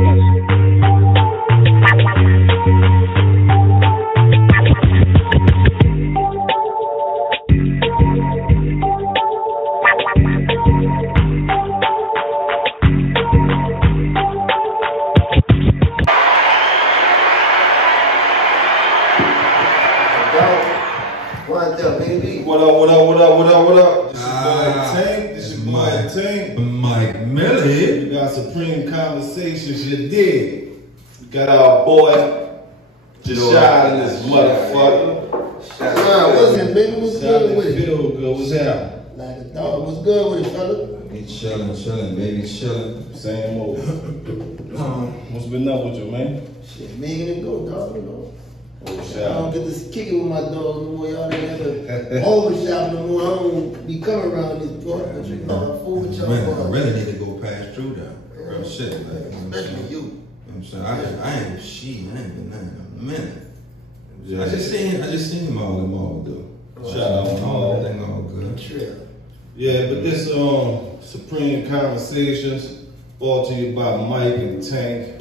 What up, what up, what up, what up, what up? This is boy Tank. This is boy Tank. Mike Millie. We got Supreme Conversations, you dig? We got our boy Shaddy in this motherfucker. What's it, baby? What's good with it? Feel Good, what's happening? Like a dog. What's good with it, fella? We chillin', baby, chillin'. Same old. What's been up with you, man? Shit, me and go, dog, you know. Oh, I don't get to kick it with my dog no more. Y'all ain't have to overshop no more. I don't be coming around this point, but you know, I'm full with y'all. I really need to go pass through that. Real shit, like, especially you. You know what I'm saying? I ain't been there in a minute. Yeah. I just seen him all in the mall, though. Shout out to all. Everything all good. True. Yeah, but this Supreme Conversations brought to you by Mike and Tank.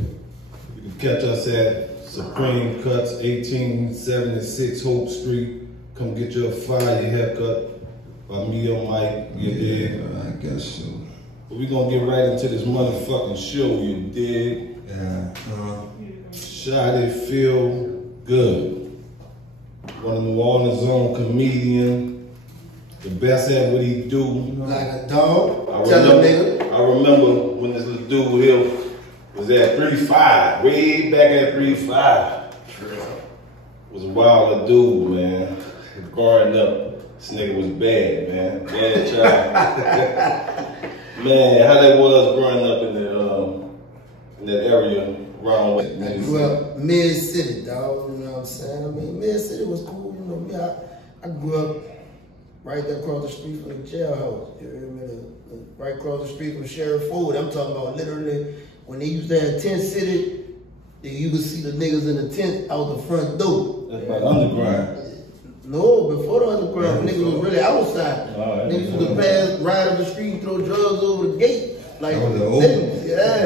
You can catch us at Supreme Cuts, 1876 Hope Street. Come get your fire haircut by me or Mike. You dig? I guess so. But we gonna get right into this motherfucking show, you dig? Yeah. Shaddy Feel Good. One of New Orleans' own comedian. The best at what he do. Like a dog. I remember when this little dude here was at 3'5", way back at 3'5". Was a wilder dude, man. Growing up, this nigga was bad, man. Bad child. Man, how that was growing up in that area around with I grew up mid-city, dog, you know what I'm saying? I mean, mid-city was cool, you know me. I grew up right there across the street from the jailhouse. You hear me? Right across the street from Sheriff Ford. I'm talking about literally when they used to have tent city, you could see the niggas in the tent out the front door. That's like underground. No, before the underground, niggas was really outside. Niggas used to pass, ride up the street, and throw drugs over the gate. Like, that was the old. Yeah,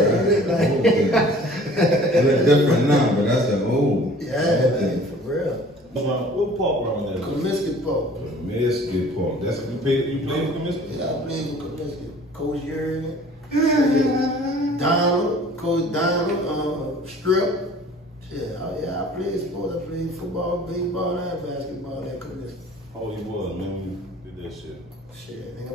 It look different now, but that's the old. Yeah, man, for real. What park around there? Comiskey Park. Comiskey Park. That's what you played for Comiskey? Yeah, I played for Comiskey. Coach Yerry, Donald, Coach Donald, Strip. Yeah, I played sports. I played football, baseball, and basketball at Comiskey. How old you was, man, when you did that shit? Shit, nigga,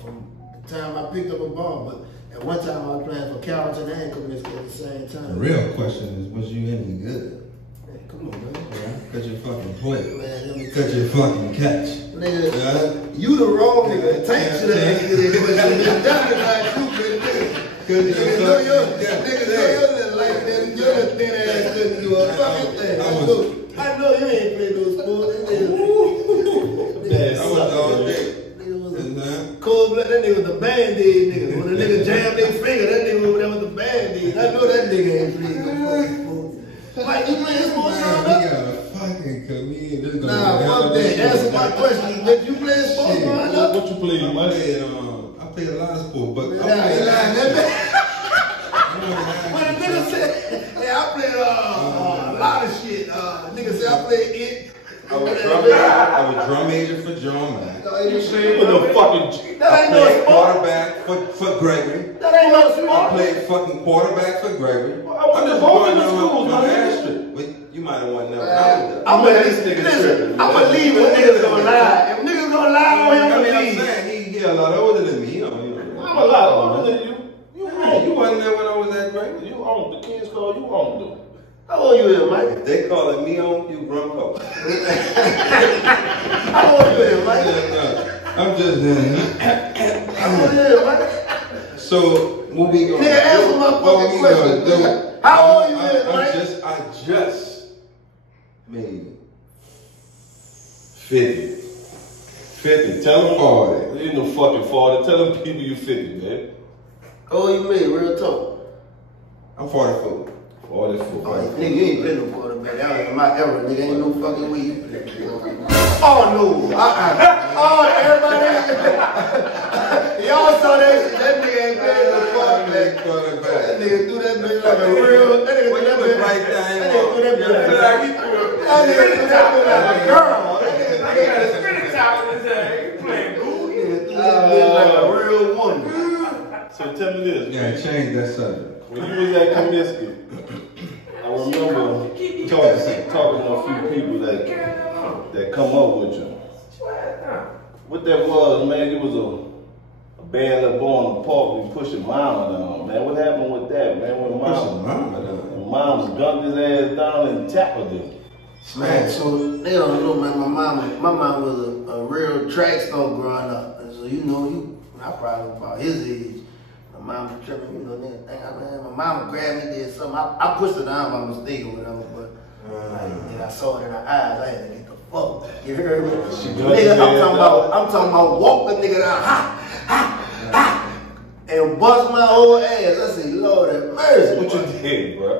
from the time I picked up a ball, but at one time I was playing for Carrollton and Comiskey at the same time. The real question is, was you any good? Man, come on, man. Yeah. Could you fucking play? Man, let me Could you fucking catch? Nigga, yeah. You the wrong nigga. Tank should have asked you that question. Nigga, that like you, nigga. Cause nigga know your little life, nigga. Your little thin ass couldn't do a fucking thing. I know you ain't played those sports. Man, I was all day. Cold blood, that nigga was the Band-Aid nigga. When the nigga jammed their finger, that nigga over there with the Band-Aid. I know that nigga ain't played no sports. Mike, you playing sports now? He got a fucking comedian. Nah, fuck that. Answer my question. Did you play sports growing up? What you played, Mike? I played a lot of sports, but When a nigga said, hey, I played a lot of shit. Nigga said I played it. I was drum major for John, man. You played with the fucking... That ain't no sport. Quarterback for Gregory. That ain't no sport. I played fucking quarterback for Gregory. I'm just going to school, man. You might have won that. I'm gonna leave if niggas gonna lie. If niggas gonna lie on him, I'm gonna leave. I'm saying he a lot older than me. I'm a lot older than you. You wasn't there when I was at Gregory. You own the kids call you own them. How old you is, Mike? If they calling me on, you grumpo. How old you is, Mike? I'm just How old you is, Mike? So what we gonna Nigga, answer my fucking question. How old you is, Mike? I just made 50. 50. Tell them 40. You ain't no fucking 40. Tell them people you 50, man. How old you made, real talk? I'm 44. 44. Oh, nigga, you ain't play no quarterback. That was in my era, nigga. Ain't no fucking way you play. Oh, no. Oh, everybody. Y'all saw that shit. That nigga ain't playing no fuck. That nigga threw that bitch like a real. That nigga threw that bitch right there. That nigga threw that bitch like a girl. That nigga got a spinning top in his head. He playing cool. He threw that bitch like a real woman. So tell me this. Yeah, change that subject. When you was at Comiskey, I remember talking to a few people that come up with you. What that was, man, it was a bad little boy on the park, we pushing mama down, man. What happened with that, man? When mom gunned his ass down and tackled him. Man, so they don't know, man. My mom was a real track star growing up. And so I probably about his age. My mom was tripping, man. My mama grabbed me, did something. I pushed her down by mistake or whatever, but then I saw it in her eyes. I had to get the fuck. You heard me? Nigga, I'm talking about walk the nigga down, and bust my whole ass. I said, Lord have mercy. What you did, bro?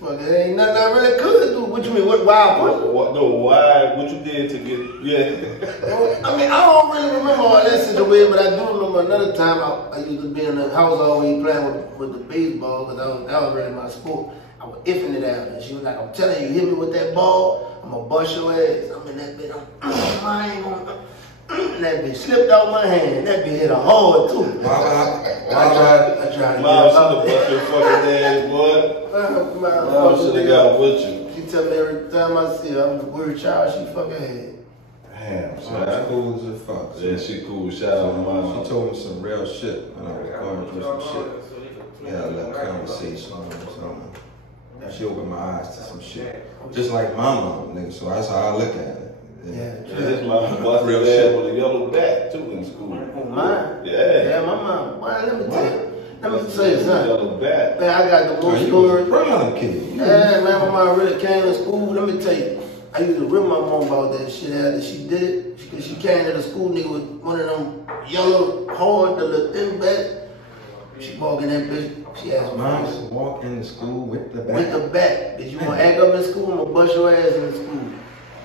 Fuck, it ain't nothing I really could do. What you mean? What? Why I pushed? What you did to get? Yeah. I mean, I don't really remember all that situation, but I do remember another time I used to be in the house always playing with the baseball because that was really my sport. I was iffing it out, and she was like, "I'm telling you, hit me with that ball, I'm gonna bust your ass." I'm in that bitch. I ain't gonna. That bitch slipped out my hand. That bitch hit a hard too. I tried to Mom should have bust your fucking ass, boy. Mom should have got with you. She tell me every time I see her, I'm the weird child she fucking had. Damn, son. That's cool as a fuck. Yeah, she cool. Shout out to mom. She told me some real shit when I was going through some shit. We had a little conversation or something. She opened my eyes to some shit. Just like my mom, nigga. So that's how I look at it. Yeah. His mom busted his ass with a yellow bat too in school. Oh, mine? Yeah, my mom. Why? Let me tell you something. Yellow bat. Man, I got the most stories. Brown kid. Yeah, man, my mom really came to school. Let me tell you, I used to rip my mom about that shit after she did it. Because she came to the school, nigga, with one of them yellow, hard, the little thin bat. She walk in that bitch. She asked Mom walk in the school with the bat. With the bat. Did you want to act up in school? I'm going to bust your ass in the school.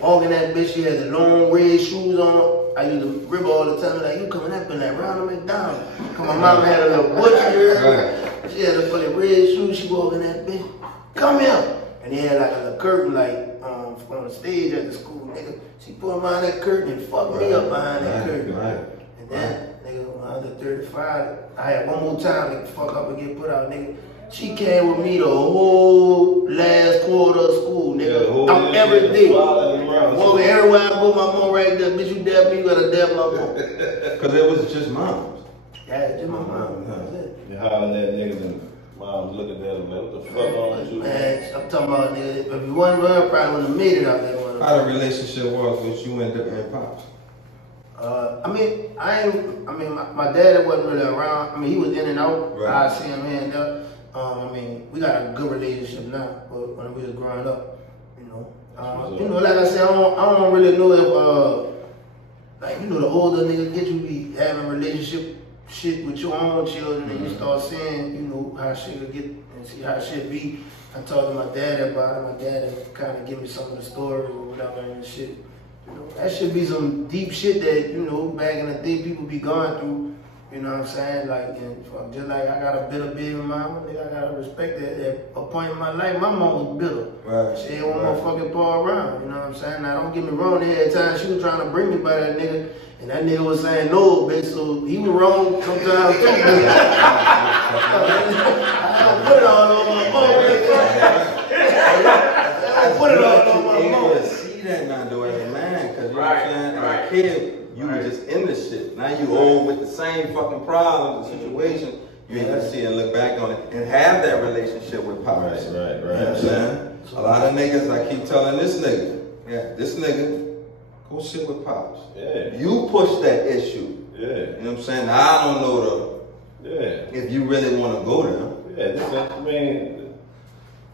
Walking that bitch, she had the long red shoes on. I used to rip all the time, like, you coming up in that Ronald McDonald. Cause my mama had a little butcher. She had a fucking red shoes, she walking that bitch. Come here. And they had like a little curtain, like, on the stage at the school, nigga. She put behind that curtain and fucked me up behind that curtain. And then, nigga, when I was at 35, I had one more time to fuck up and get put out, nigga. She came with me the whole last quarter of school, nigga. I'm every day. Walking everywhere I go, my mom right there. Bitch, you dab me, you gotta dab my mom. Cause it was just moms. Yeah, just my mom. You hollering at niggas and mom's looking at them like, what the fuck wrong with you? Man, I'm talking about, nigga, if you wasn't run, I probably would have made it out there. How the relationship was with you and pops? My dad wasn't really around. I mean, he was in and out. Right. I see him here and there. We got a good relationship now, but when we was growing up, like I said, I don't really know if, the older niggas get you be having relationship shit with your own children, and you start seeing, how shit could get and see how shit be. I talked to my dad about it. My dad kind of give me some of the stories or whatever and shit. That should be some deep shit that, back in the day people be going through. You know what I'm saying? Like, just like I got a bitter baby mama, nigga, I gotta respect that. At a point in my life, my mom was bitter. Right. She ain't want no fucking paw around. You know what I'm saying? Now, don't get me wrong. Every time she was trying to bring me by that nigga, and that nigga was saying no, bitch. So he was wrong sometimes too. I don't put it all on my mom. I don't put it all on my mom. You see that now, though, as a man, cause you know what I'm saying? As a kid. You were just in the shit. Now you old with the same fucking problems and situation. You ain't gonna see and look back on it and have that relationship with pops. Right. You know what I'm saying? A lot of niggas, I keep telling this nigga, go sit with pops. Yeah. You push that issue. Yeah. You know what I'm saying? Now, I don't know if you really want to go there. Yeah,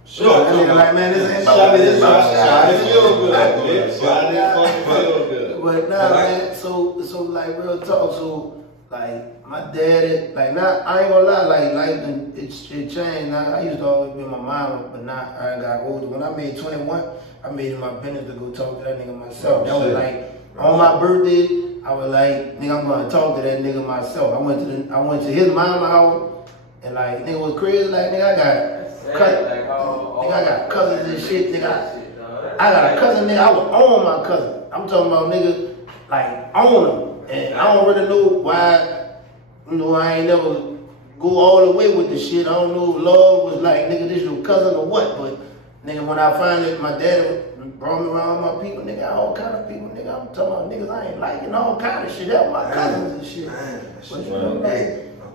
Sure, that nigga like, man, this ain't about me, this about Shaddy Feel Good. But nah, man, so like real talk, so like my daddy, like now I ain't gonna lie, like life it changed. Now I used to always be my mama, but now I got older. When I made 21, I made it my business to go talk to that nigga myself. That was like on my birthday, I was like, nigga, I'm gonna talk to that nigga myself. I went to his mama house. And like, nigga was crazy, like, nigga, I got cousins and shit, nigga. I got a cousin, nigga, I would own my cousin. I'm talking about, nigga, like, own them. And I don't really know why, you know, I ain't never go all the way with the shit. I don't know if love was like, nigga, this your cousin or what, but nigga, when I finally, my daddy brought me around my people, nigga, all kind of people, nigga, I'm talking about niggas I ain't liking, all kind of shit, that was my cousins and shit. But you know,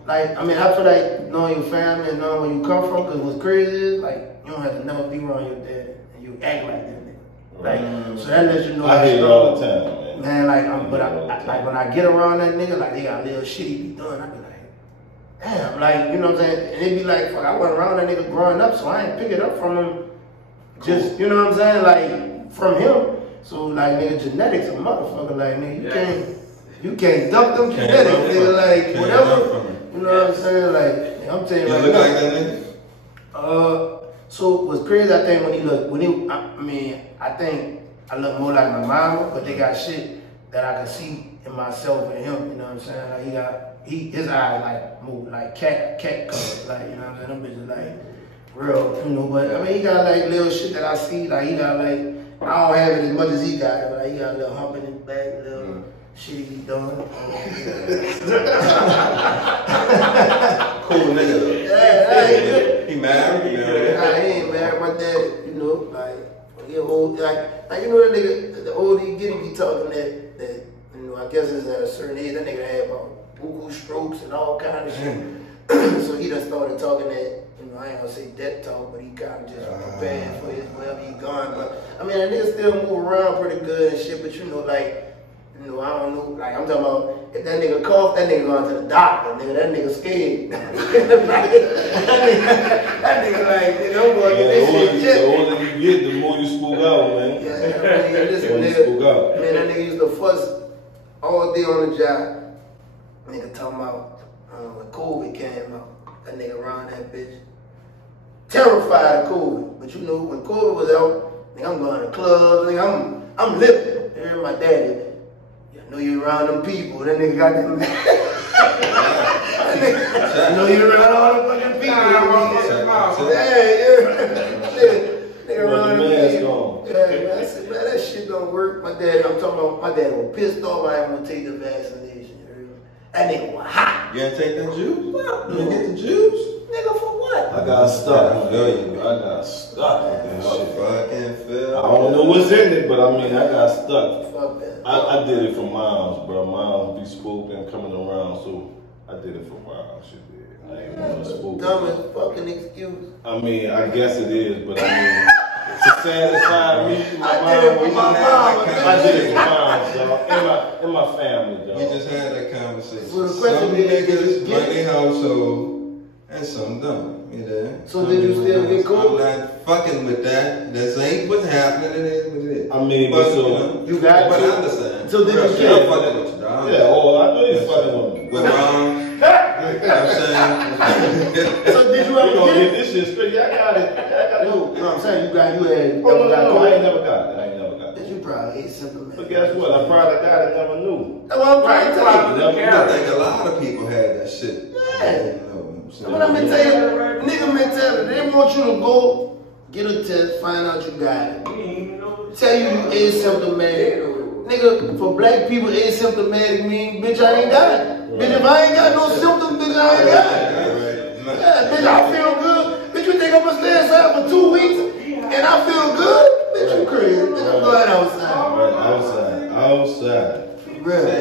like, I mean, I feel like knowing your family and knowing where you come from, because what's crazy is, like, you don't have to never be around your daddy, and you act like that nigga. Like, so that lets you know. I hear it all the time, man. Man, like, like when I get around that nigga, like, they got little shit he be doing, I be like, damn, like, you know what I'm saying? And it be like, fuck, I wasn't around that nigga growing up, so I ain't pick it up from him. Just, you know what I'm saying? Like, from him. So, like, nigga, genetics a motherfucker. Like, nigga, you can't duck them genetics, nigga. Like, whatever. You know what I'm saying? Like, I'm telling you, you like, look like that nigga? So what's crazy, I think I think I look more like my mama, but they got shit that I can see in myself and him. You know what I'm saying? Like, his eyes like move like cat color, like, you know what I'm saying? Them bitches like real, you know. But I mean, he got like little shit that I see. Like, he got like, I don't have it as much as he got, but like, he got a little hump in his back, little shit he doing. Cool nigga though. Yeah, he married? Nah, he ain't married. My dad, you know, like, he old, like you know that nigga, the older he get, he be talking that, you know, I guess it's at a certain age, that nigga had about buku strokes and all kind of shit. So he done started talking that, you know, I ain't gonna say death talk, but he kind of just preparing for his, wherever he gone. But, I mean, that nigga still move around pretty good and shit, but you know, like, you know, I don't know, like, I'm talking about, if that nigga cough, that nigga going to the doctor, nigga, that nigga scared. that nigga like, nigga, I'm going to get this shit checked. The older you get, the more you spook out, man. Yeah, I mean, listen, nigga, man, that nigga used to fuss all day on the job. Nigga talking about, when COVID came out, that nigga around that bitch. Terrified of COVID, but you know, when COVID was out, nigga, I'm going to clubs, nigga, I'm living. You hear my daddy. I know you around them people. That nigga got them. I know you around all them fucking people. Nigga around them people. Yeah, man, I said, man, that shit don't work. My dad, I'm talking about, my dad was pissed off I didn't want to take the vaccination. That nigga was hot. You ain't take that juice? You didn't get the juice? Nigga, for what? I got stuck. I got stuck with that shit. Fucking Phil. I don't know what's in it, but I mean, I got stuck. Fuck that. I did it for Miles, bro. Miles be spooked coming around, so I did it for Miles. Shit, I ain't gonna spook. Dumbest fucking excuse. I mean, I guess it is, but I mean, to satisfy me, I did it for my mom. I did it for Miles, dog. In my family, dog. We just had that conversation. So the question some is, niggas run their household and some don't. You know? So did you still get cool? I'm not fucking with that. This ain't what's happening. It is what it is. I mean, but so you know, you got but to. I understand. So did you I'm kill? fucking with you, dog. Yeah, oh, I know you're fucking with me. With mom. You know what I'm saying? So did you ever We gonna get get this shit straight. I got it. No, I'm saying you had. No, I ain't never got it. I ain't never got it. But you probably ate something. But guess what? I probably got it, never knew. That's what I'm trying to tell you. I think a lot of people had that shit. Yeah. What I'm gonna tell you, nigga mentality, they want you to go get a test, find out you got it. Tell you asymptomatic. Nigga, for black people, asymptomatic mean, bitch, I ain't got it. Right. Bitch, if I ain't got no symptoms, bitch, I ain't got it. Right. Yeah, bitch, I feel good. Bitch, you think I'm gonna stay inside for 2 weeks and I feel good? Bitch, you crazy. Bitch, I'm going outside. Outside. Really?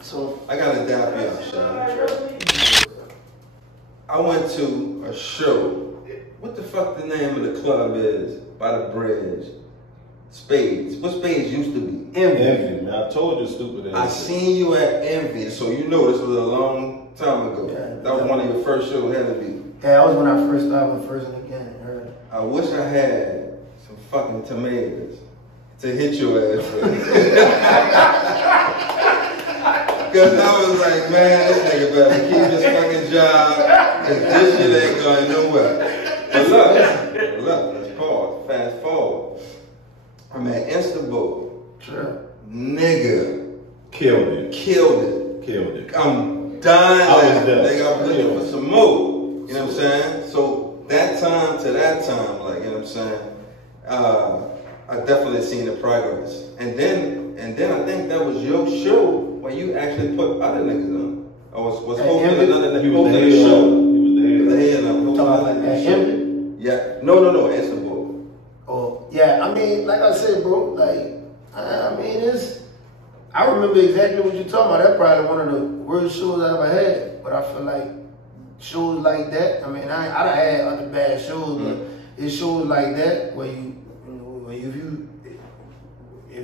So, I gotta dap you up, Sean. I went to a show. What the fuck the name of the club is? By the bridge. Spades. What Spades used to be? Envy, man. I told you, stupid ass. I seen you at Envy, so you know this was a long time ago. Yeah, that was one of your first shows, had to be. yeah, that was when I first started with First and Again. I wish I had some fucking tomatoes to hit your ass with. Cause I was like, man, this nigga better keep his fucking job, cause this shit ain't going nowhere. But look, let's pause, fast forward. I'm at Instabowl. Sure. Nigga. Killed it. Killed it. Killed it. I'm dying. I was done. Nigga, I'm looking for some more. You know what I'm saying? So that time to that time, like, you know what I'm saying? I definitely seen the progress. And then I think that was your show where you actually put other niggas on. I was hosting another nigga. He was the show. He was the head of the talking about that Envy? Yeah. No, it's the book. Oh, yeah, I mean, like I said, bro, like, I mean, I remember exactly what you're talking about. That's probably one of the worst shows I ever had. But I feel like shows like that, I mean, I done had other bad shows, but it's shows like that where if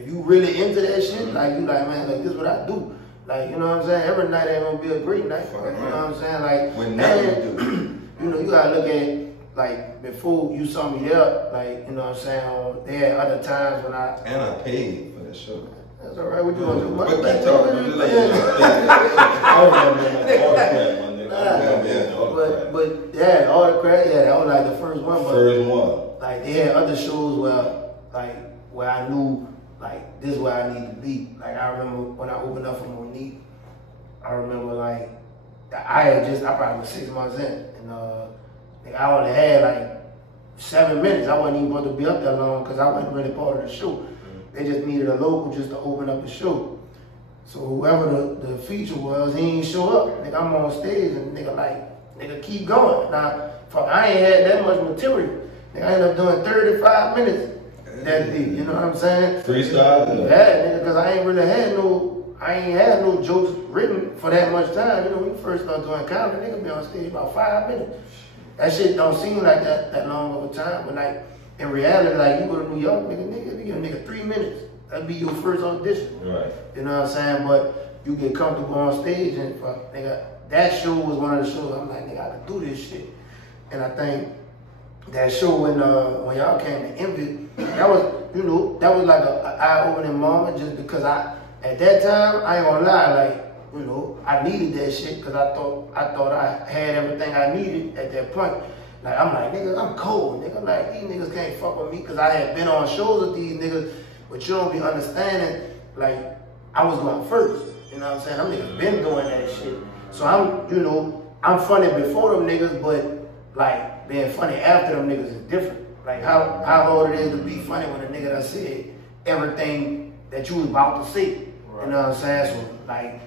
you really into that shit, like, you like, man, like, this is what I do. Like, you know what I'm saying? Every night ain't gonna be a great night. You know what I'm saying? Like, when nothing do. You know, you gotta look at, like, before you saw me there, like, you know what I'm saying? There had other times when And I paid for the show. That's all right. What you gonna do? But keep talking. But yeah, all the crap. Yeah, that was like the first one. But first one. Like they had other shows where I knew like this is where I need to be. Like I remember when I opened up for Monique. I remember like I probably was 6 months in, and I only had like 7 minutes. I wasn't even supposed to be up that long because I wasn't really part of the show. They just needed a local just to open up the show. So whoever the feature was, he ain't show up. Nigga, I'm on stage and nigga keep going. Now, fuck, I ain't had that much material. Nigga, I ended up doing 35 minutes that day. You know what I'm saying? Freestyle? Yeah, nigga, because I ain't had no jokes written for that much time. You know, when you first start doing comedy, nigga be on stage about 5 minutes. That shit don't seem like that long of a time, but like, in reality, like, you go to New York, nigga, you give a nigga 3 minutes. That'd be your first audition. Right. You know what I'm saying? But you get comfortable on stage and fuck, nigga, that show was one of the shows I'm like, nigga, I can do this shit. And I think that show when y'all came to Envy, that was, you know, that was like an eye-opening moment just because at that time, I ain't gonna lie, like, you know, I needed that shit because I thought I had everything I needed at that point. Like, I'm like, nigga, I'm cold, nigga. Like, these niggas can't fuck with me because I had been on shows with these niggas, but you don't be understanding, like, I was going first. You know what I'm saying? Them niggas been doing that shit. So I'm funny before them niggas, but, like, being funny after them niggas is different. Like, how hard it is to be funny when a nigga done said everything that you was about to say. Right. You know what I'm saying? So, like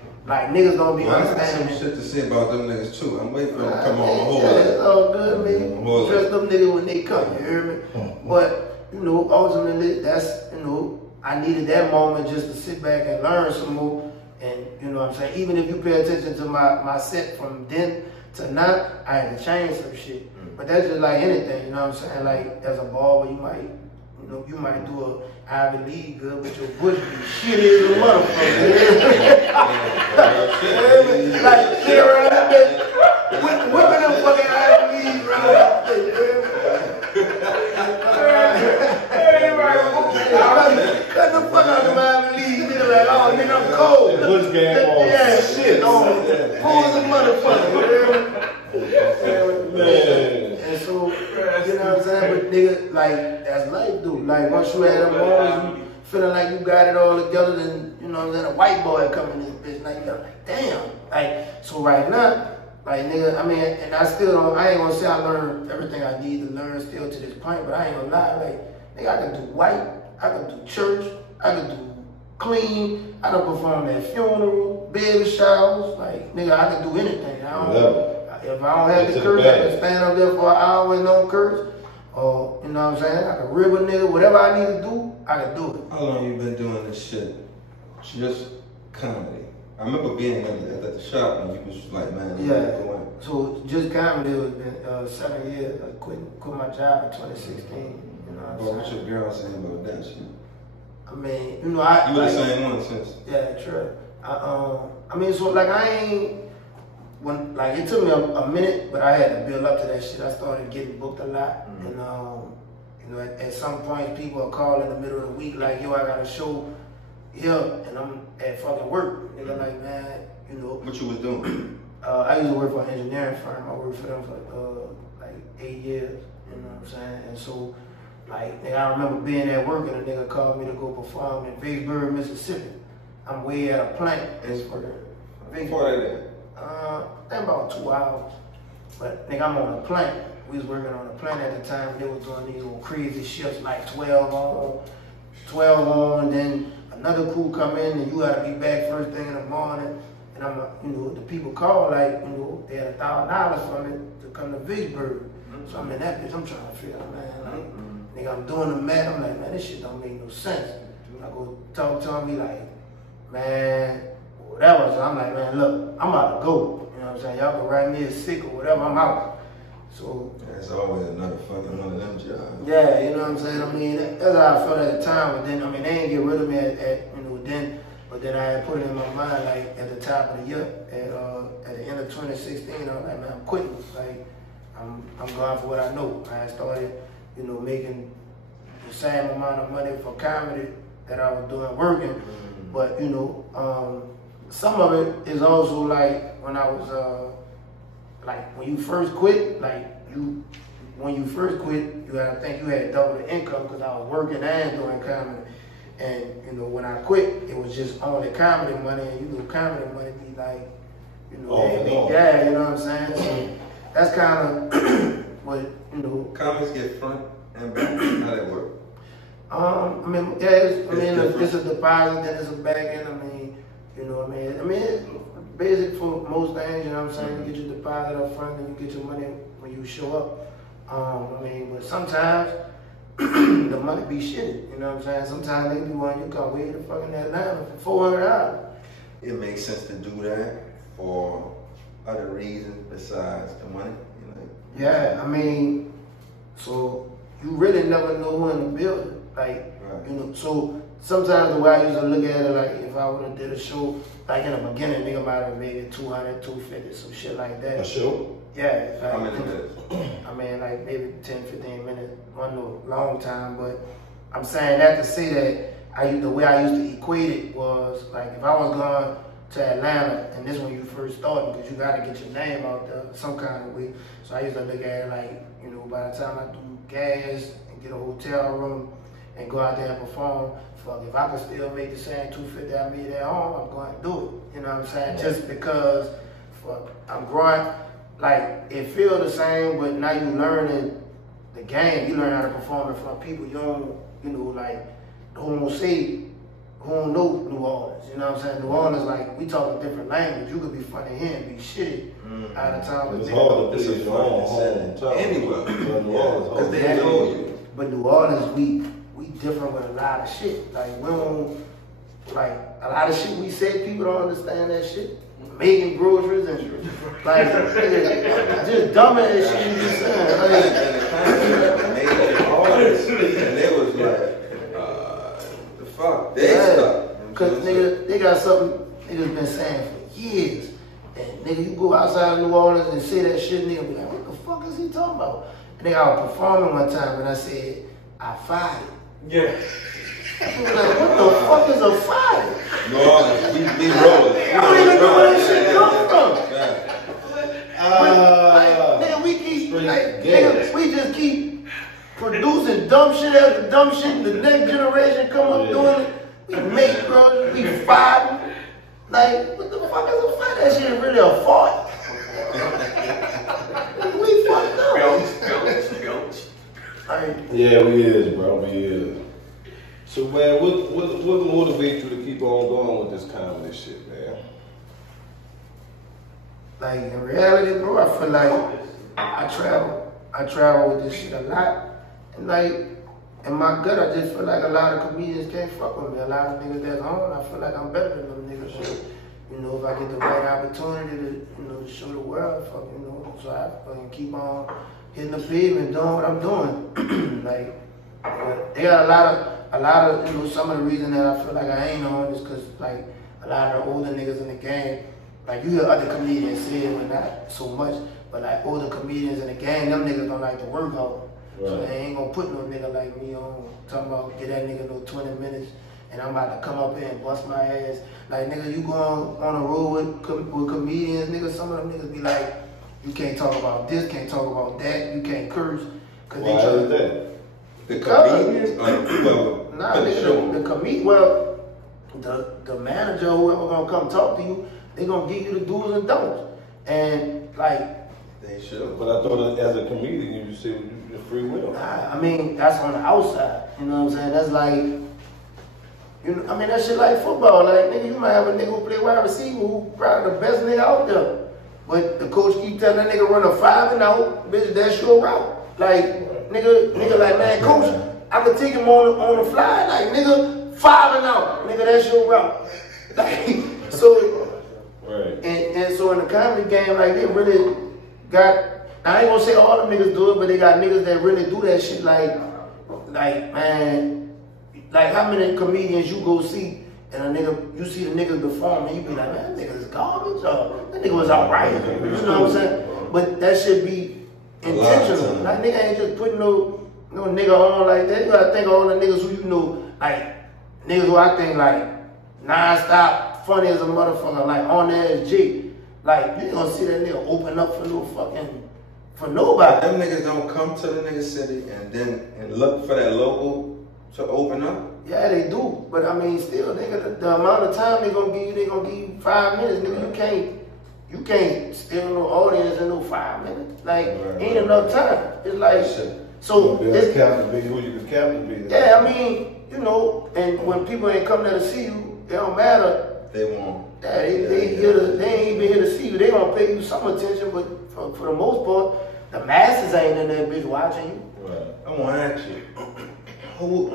niggas don't be understanding. I got some shit to say about them niggas too. I'm waiting for them to come on my whole life. It's all good, man. Trust them niggas when they come, you hear me? But, you know, ultimately, that's, you know, I needed that moment just to sit back and learn some more. And, you know what I'm saying? Even if you pay attention to my set from then to now, I had to change some shit. But that's just like anything, you know what I'm saying? Like, as a barber, you might do a Ivy League good, but your bush be shitty as a motherfucker. Like, shit around that bitch. Whipping them fucking Ivy League around that bitch. Cut the fuck out of the Ivy League. Nigga like, oh, nigga, I'm cold. Bush game on. Yeah, shit. Pull as a motherfucker. Man. And so, you know what I'm saying? But nigga, like, that's life, dude. Like, once you had them moments, you feeling like you got it all together, then, you know what I'm saying, a white boy coming in this bitch, like, you're like, damn. Like, so right now, like, nigga, I mean, and I ain't gonna say I learned everything I need to learn still to this point, but I ain't gonna lie, like, nigga, I can do white, I can do church, I can do clean, I can perform at funeral, baby showers, like, nigga, I can do anything. If I don't have the curse, I can stand up there for an hour and don't curse. Or, you know what I'm saying? I can rib a nigga, whatever I need to do, I can do it. How long you been doing this shit? Just comedy. I remember being at the shop and you was like, man, yeah. So just comedy has been 7 years. I quit my job in 2016. You know what I'm saying? What's your girl saying about that shit? I mean, you know, you were the same one since. Yeah, true. I mean, so like it took me a minute, but I had to build up to that shit. I started getting booked a lot, and you know, at some point, people are calling in the middle of the week, like, yo, I got a show here, and I'm at fucking work. Nigga, like, man, you know. What you was doing? I used to work for an engineering firm. I worked for them for like 8 years. You know what I'm saying? And so, like, nigga, I remember being at work, and a nigga called me to go perform in Vicksburg, Mississippi. I'm way at a plant. Before that. Then about 2 hours. But nigga, I'm on a plant. We was working on a plant at the time. They was doing these little crazy shifts, like 12 on, and then another crew come in, and you gotta be back first thing in the morning. And I'm, you know, the people call like, you know, they had $1,000 from it to come to Vicksburg. So I'm in that bitch. I'm trying to figure out, man, like, nigga, I'm doing the math. I'm like, man, this shit don't make no sense. I go talk to him, he like, man, whatever. So I'm like, man, look, I'm about to go. You know what I'm saying? Y'all can write me a sick or whatever. I'm out. So that's always another fucking one of them jobs. yeah, you know what I'm saying? I mean, that's how I felt at the time. But then, I mean, they didn't get rid of me at you know, then. But then I had put it in my mind, like, at the top of the year, at the end of 2016, I was like, man, I'm quitting. Like, I'm going for what I know. I started, you know, making the same amount of money for comedy that I was doing working. But, you know, some of it is also like when I was, like when you first quit, when you first quit, you gotta think you had double the income because I was working and doing comedy. And, you know, when I quit, it was just only comedy money, and you know, comedy money be like, you know, yeah, you know what I'm saying? So that's kind of what, you know. Comics get front and back. How that work? I mean, yeah, it's a deposit, then it's a back end. I mean, you know what I mean? It's basic for most things, you know what I'm saying? You get your deposit up front, and you get your money when you show up. I mean, but sometimes the money be shitty, you know what I'm saying? Sometimes they be wanting you to come way to fucking Atlanta for $400. It makes sense to do that for other reasons besides the money, you know? Yeah, I mean, so you really never know who in the building. Like, you know, so sometimes the way I used to look at it, like if I would have did a show, like in the beginning, nigga might have made it 200, 250, some shit like that. A show? Yeah. Like, How many minutes? I mean, like maybe 10, 15 minutes, one long time, but I'm saying that to say that the way I used to equate it was like if I was going to Atlanta, and this is when you first started, because you gotta get your name out there some kind of way. So I used to look at it like, you know, by the time I do gas and get a hotel room and go out there and perform, fuck, if I could still make the same 250 I made at home, I'm going to do it. You know what I'm saying? Just because, fuck, I'm growing, like, it feels the same, but now you learning the game. You learn how to perform in front of people. You don't, you know, like, who don't know New Orleans. You know what I'm saying? New Orleans, like, we talk a different language. You could be funny here and be shitty out of time. It's hard to please your own home. Anywhere. Because they know you. But New Orleans, we different with a lot of shit. Like, we don't, like, a lot of shit we say, people don't understand that shit. Making groceries and like, just dumb ass shit you just saying. And they was like, the fuck? They stuck. Cause nigga, they got something niggas been saying for years. And nigga, you go outside of New Orleans and say that shit, nigga be like, what the fuck is he talking about? And nigga, I was performing one time and I said, I fired. Yeah. Like, what the fuck is a fire? No, we rolling. I don't even know where that shit come from. Nigga, we keep, like, nigga, we just keep producing dumb shit after dumb shit, and the next generation come up doing it. We make groceries, we fighting. Like, what the fuck is a fire? That shit really a fart. We fucked up. Yeah, we is, bro. We is. So, man, what motivates you to keep on going with this comedy shit, man? Like, in reality, bro, I feel like I travel with this shit a lot. And like, in my gut, I just feel like a lot of comedians can't fuck with me. A lot of niggas that's on, I feel like I'm better than them niggas. So, you know, if I get the right opportunity to, you know, show the world, fuck, you know, so I fucking keep on hitting the pavement, doing what I'm doing. Like, they got a lot of, you know, some of the reason that I feel like I ain't on is because, like, a lot of the older niggas in the game, like, you hear other comedians say it, but not so much, but, like, older comedians in the game, them niggas don't like to work out. Right. So they ain't gonna put no nigga like me on, talking about get that nigga no 20 minutes, and I'm about to come up here and bust my ass. Like, nigga, you go on a road with comedians, nigga, some of them niggas be like, you can't talk about this, can't talk about that, you can't curse. Why is that? The comedians? Nah, nigga, the comedian, well, the manager, whoever gonna come talk to you, they gonna give you the do's and don'ts. And like, They should. But I thought that as a comedian, you say you're free will. Nah, I mean, that's on the outside. You know what I'm saying? That's like, you know, I mean, that shit like football. Like, nigga, you might have a nigga who play wide receiver who probably the best nigga out there. But the coach keep telling that nigga run a 5 and out, bitch, that's your route. Like, nigga like, man, coach, I could take him on the fly. Like, nigga, 5 and out. Nigga, that's your route. Like, so, right. And so in the comedy game, like, they really got, I ain't gonna say all the niggas do it, but they got niggas that really do that shit. Like, man, like how many comedians you go see and a nigga, you see the niggas perform and you be like, man, that nigga is garbage, or that nigga was alright. You know what I'm saying? But that should be intentional. Like, nigga ain't just putting no nigga on like that. You gotta think of all the niggas who you know, like, niggas who I think like non-stop funny as a motherfucker, like on there as G. Like, you ain't gonna see that nigga open up for no fucking, for nobody. Them niggas don't come to the nigga city and look for that local to open up. Yeah, they do, but I mean, still, nigga, the amount of time they gonna give you 5 minutes, nigga. You can't steal no audience in no 5 minutes. Like, ain't enough time. It's like, so it's captivate who you can captivate. Yeah, I mean, you know, and when people ain't come there to see you, it don't matter. They won't. Yeah, they ain't even here to see you. They gonna pay you some attention, but for the most part, the masses ain't in that bitch watching you. Right. I want to ask you, who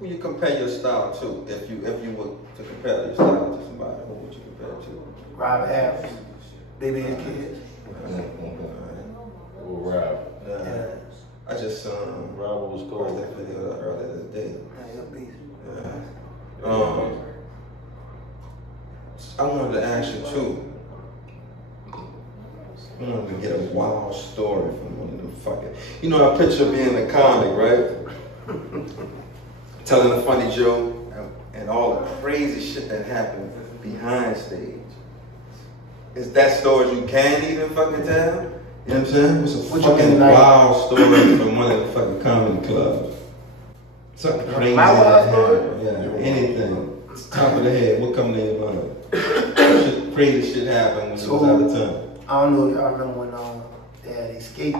you compare your style to? If you were to compare your style to somebody, who would you compare it to? Rob Harris, Baby and Kids. Oh, Rob. Yeah. I just Rob was cool. watched that video earlier today. Yeah. I wanted to ask you too. I wanted to get a wild story from one of them fucking. You know, I picture being a comic, right? Telling a funny joke and all the crazy shit that happened behind stage. Is that stories you can't even fucking tell? You know what I'm saying? It's a fucking wild story from one of the fucking comedy clubs. Something crazy My wild that story? happened. Yeah, anything. It's top of the head. What come to your mind? Crazy shit happened when you was out of town. I don't know if y'all remember when they had Escape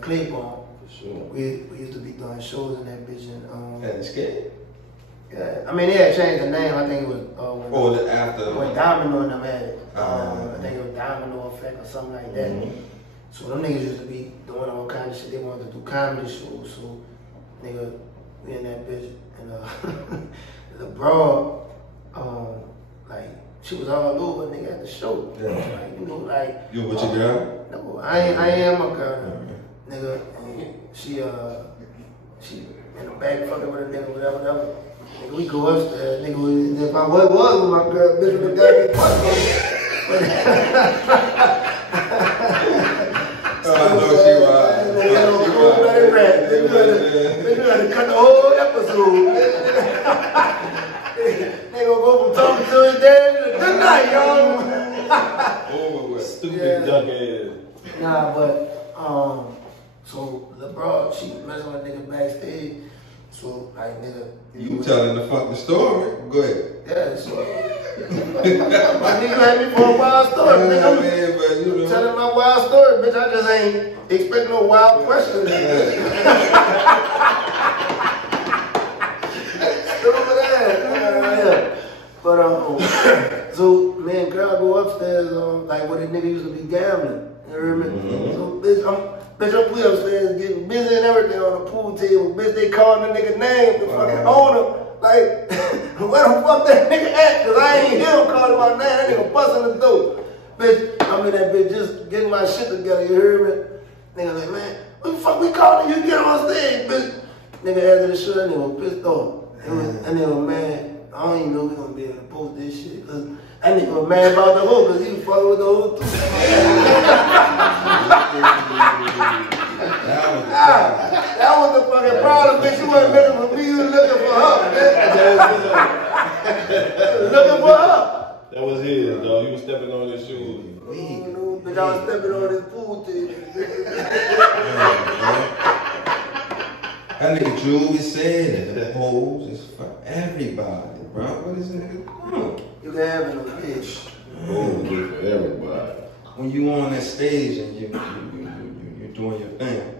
Claiborne. For sure. We used to be doing shows in that bitch and At Escape? yeah, I mean they had changed the name. I think it was After when Domino and them had it. Uh-huh. I think it was Domino Effect or something like that. Mm-hmm. So them niggas used to be doing all kind of shit. They wanted to do comedy shows. So nigga, we in that bitch and the broad, like she was all over nigga at the show. Yeah. Like, you know, like You with your girl? no, I ain't my girl. Nigga, and she in the back fucking with a nigga, whatever. Nigga, we go upstairs, nigga, if I was with my girl, bitch would have got me fucked. I know she was. Bitch, you had to cut the whole episode. Nigga go from talking to his dad to good night, y'all. Over with. Stupid duck ass. Nah, but so LeBron, she messing with a nigga backstage. So like nigga, You telling the fucking story? Go ahead. yeah, so my nigga had me for a wild story, nigga. Man, but you know. Telling my wild story, bitch. I just ain't expecting no wild questions. But so me and girl go upstairs, like where the nigga used to be gambling. You heard me? So bitch, we upstairs getting busy and everything on the pool table. Bitch, they calling the nigga name, the fucking owner. Like, where the fuck that nigga at? Cause I ain't hear him calling my name. That nigga busting the door. Bitch, I'm in that bitch just getting my shit together. You heard me? Nigga like, man, what the fuck we calling you? Get on stage, bitch. Nigga after the show, that nigga was pissed off. That nigga was mad. I don't even know we gonna be able to post this shit. Cause that nigga was mad about the hoe, cause he was fucking with the hoe too. That was the fucking problem, bitch. You wasn't looking for me, you was looking for her, bitch. Looking for her. That was his, dog. You was stepping on his shoes. Bitch, I was stepping on his pool table. That nigga Drew is saying that the hoes is for everybody, bro. What is it? You can have it on the bitch. Oh, for everybody. when you on that stage and you're doing your thing,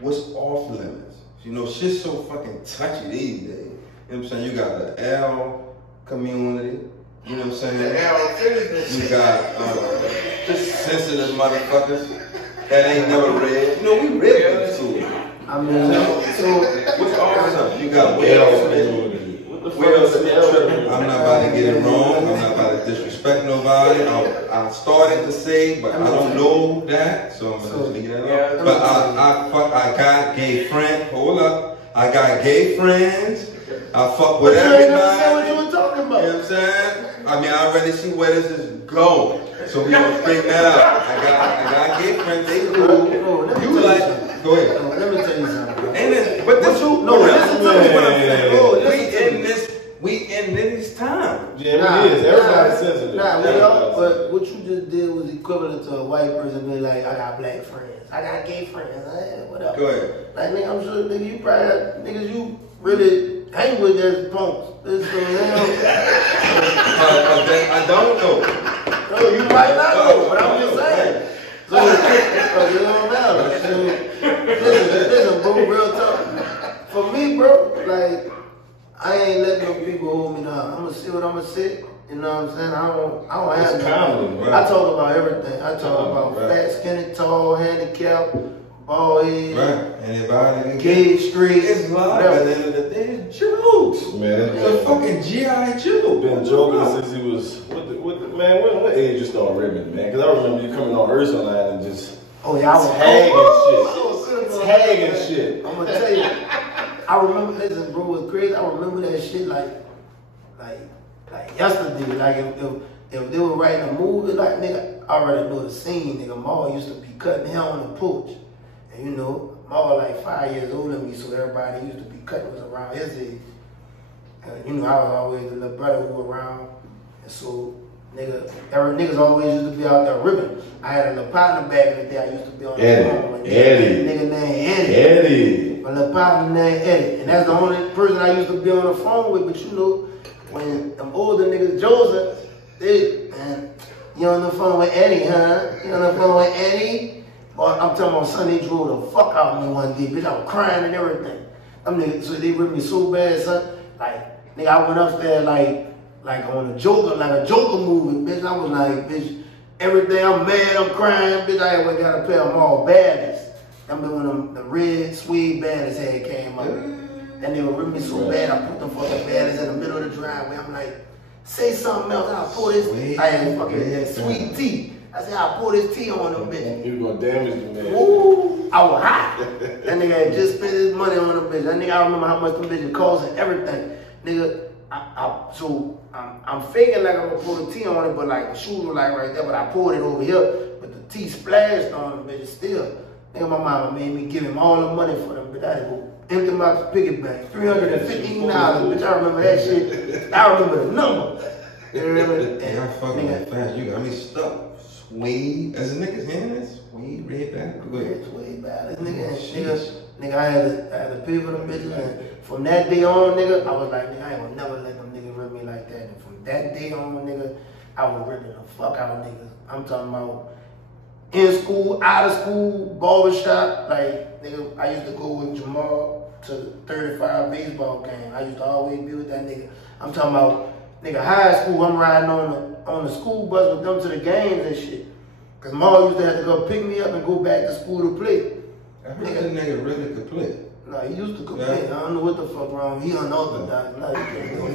what's off limits? You know, shit's so fucking touchy these days. You know what I'm saying? You got the L community. You know what I'm saying? You got just sensitive motherfuckers that ain't never read. You know, we read this too. I mean, so what's all this? You got I'm not about to get it wrong. I'm not about to disrespect nobody. I started to say, but I don't know that, so I'm gonna just leave that alone. But I got gay friends. Hold up, I got gay friends. I fuck with everybody. What you were talking about? You know what I'm saying? I mean, I already see where this is going, so we gonna straighten that out. I got gay friends. They cool. You like? Go ahead. Let me tell you something. But this you no, listen to me what I'm saying. We in this time. Yeah, it is. Everybody's sensitive. But what you just did was equivalent to a white person being like, I got black friends, I got gay friends, whatever. Go ahead. Like, nigga, I'm sure nigga, you probably have niggas you really hang with as punks. I don't know. No, you might not know, but I'm just saying. So, you don't matter. Listen, bro, real talk. For me, bro, like, I ain't letting no people hold me down. I'm gonna sit what I'm gonna sit. You know what I'm saying? I don't have comedy, right? I talk about everything. I talk about fat, skinny, tall, handicapped, bald head, right? Anybody? gay, straight. It's live at the end of the day. Jokes, man. It's a fucking G.I. Joe. Been joking since he was what age you started ribbing, man? Because I remember you coming on Ursuline and just tagging shit. I'm gonna tell you. I remember, listen, bro, it was crazy. I remember that shit like yesterday. Like if they were writing a movie, like nigga, I already know the scene. Nigga, Ma used to be cutting hair on the porch, and you know, Ma was like 5 years older than me, so everybody used to be cutting was around his age. And you know, I was always the little brother who was around, and so niggas always used to be out there ribbing. I had a little partner back in the day. I used to be on the phone with Eddie. Nigga named Eddie. My little partner named Eddie. And that's the only person I used to be on the phone with. But you know, when them older niggas, Joseph, man, you on the phone with Eddie, huh? You on the phone with Eddie? Boy, I'm talking about son, they drove the fuck out of me one day, bitch. I was crying and everything. Them niggas, so they ripped me so bad, son. Like, nigga, I went upstairs like on a Joker, like a Joker movie, bitch. I was like, bitch, everything, I'm mad, I'm crying, bitch. I ain't got a pair of all baddies. I remember when the red suede baddies had came out. That nigga ripped me so bad, I put them fucking baddies in the middle of the driveway. I'm like, say something else, I'll pour this. I had fucking sweet tea. I said, I'll pour this tea on them, bitch. You gonna damage the man. Ooh, I was hot. That nigga had just spent his money on them bitch. That nigga, I remember how much them bitches cost and everything. Nigga, I'm faking like I'm gonna pour the tea on it, but like the shoes were like right there, but I poured it over here, but the tea splashed on them bitches still. Nigga, my mama made me give him all the money for them, but I had to go empty my piggy bank. $315, bitch, I remember that shit. I remember the number. You remember that? Yeah, I fucking fast. You got me stuck. Suede. As a nigga's hand, suede, red bag. Suede bag, nigga, I had to pay for them bitches, and from that day on, nigga, I was like, nigga, I ain't gonna never let them niggas rip me like that. And from that day on, nigga, I was ripping the fuck out of niggas. I'm talking about in school, out of school, barbershop. Like, nigga, I used to go with Jamal to the 35 baseball game. I used to always be with that nigga. I'm talking about, nigga, high school, I'm riding on the school bus with them to the games and shit. Cause Ma used to have to go pick me up and go back to school to play. I heard that nigga really could play. No, he used to play. I don't know what the fuck wrong. He unorthodox. Like,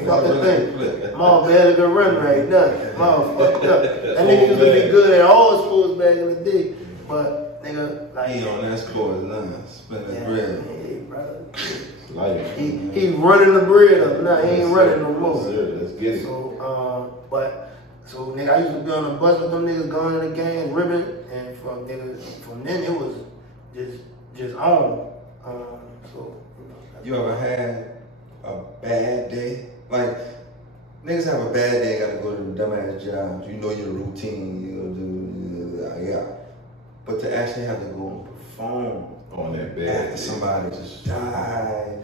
fucking thing. Ma barely could run right now. Ma fucked up. That nigga used to be good at all sports back in the day. But, nigga, like. He on that sports line, spending bread. Hey, brother. Life. He running the bread up. Nah, he ain't running no more. Let's get it. So, nigga, I used to be on the bus with them niggas going to the game, ribbing, and from then it was just on. You ever had a bad day? Like, niggas have a bad day, gotta go to the dumbass jobs. You know your routine, you know, yeah. But to actually have to go and perform on that bad, somebody just died,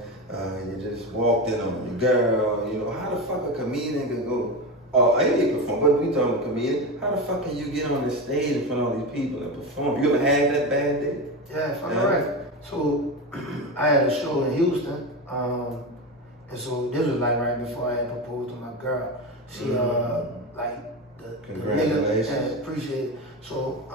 you just walked in on your girl, you know, how the fuck a comedian could go Oh, I ain't perform, but we talking comedian. How the fuck can you get on the stage in front of all these people and perform? You ever had that bad day? Yeah, fucking right. So I had a show in Houston, and so this was like right before I had proposed to my girl. She like the Congratulations. nigga, appreciate it. So